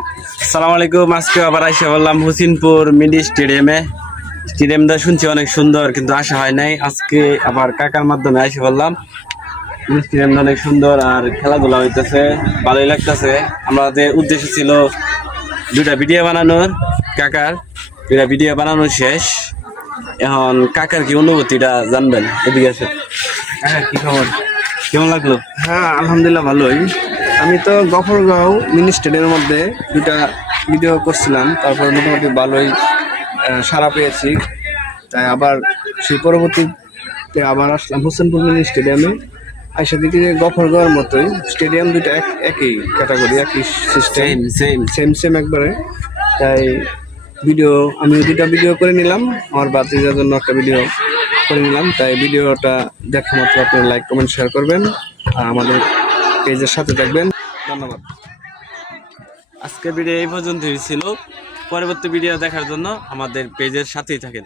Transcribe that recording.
আসসালামু আলাইকুম। আজকে আবার আইসা বললাম হোসেনপুর মিনি স্টেডিয়ামটা শুনছি অনেক সুন্দর, কিন্তু আসা হয় নাই। আজকে আবার কাকার মাধ্যমে আইসা বললাম স্টেডিয়ামটা অনেক সুন্দর আর খেলাধুলা হইতেছে, ভালোই লাগতেছে। আমাদের উদ্দেশ্য ছিল দুইটা ভিডিও বানানোর, কাকার দুইটা ভিডিও বানানো শেষ। এখন কাকার কি অনুভূতিটা জানবেন, এদিকে আছে। কাকা কি খবর, কেমন লাগলো? হ্যাঁ, আলহামদুলিল্লাহ ভালোই। আমি তো গফরগাঁও মিনি স্টেডিয়ামের মধ্যে দুটা ভিডিও করছিলাম, তারপর মোটামুটি ভালোই সাড়া পেয়েছি। তাই আবার সেই পরবর্তীতে আবার আসলাম হোসেনপুর মিনি স্টেডিয়ামে। আইসা দেখি যে গফরগাঁওয়ের মতোই স্টেডিয়াম দুটো একই ক্যাটাগরি, একই সিস্টেম, সেম একবারে। তাই আমি দুটা ভিডিও করে নিলাম, আমার বাতিজার জন্য একটা ভিডিও করে নিলাম। তাই ভিডিওটা দেখা মাত্র আপনারা লাইক কমেন্ট শেয়ার করবেন আর আমাদের পেজের সাথে থাকবেন। ধন্যবাদ। আজকে ভিডিও এই পর্যন্তই ছিল। পরবর্তী ভিডিও দেখার জন্য আমাদের পেজের সাথেই থাকেন।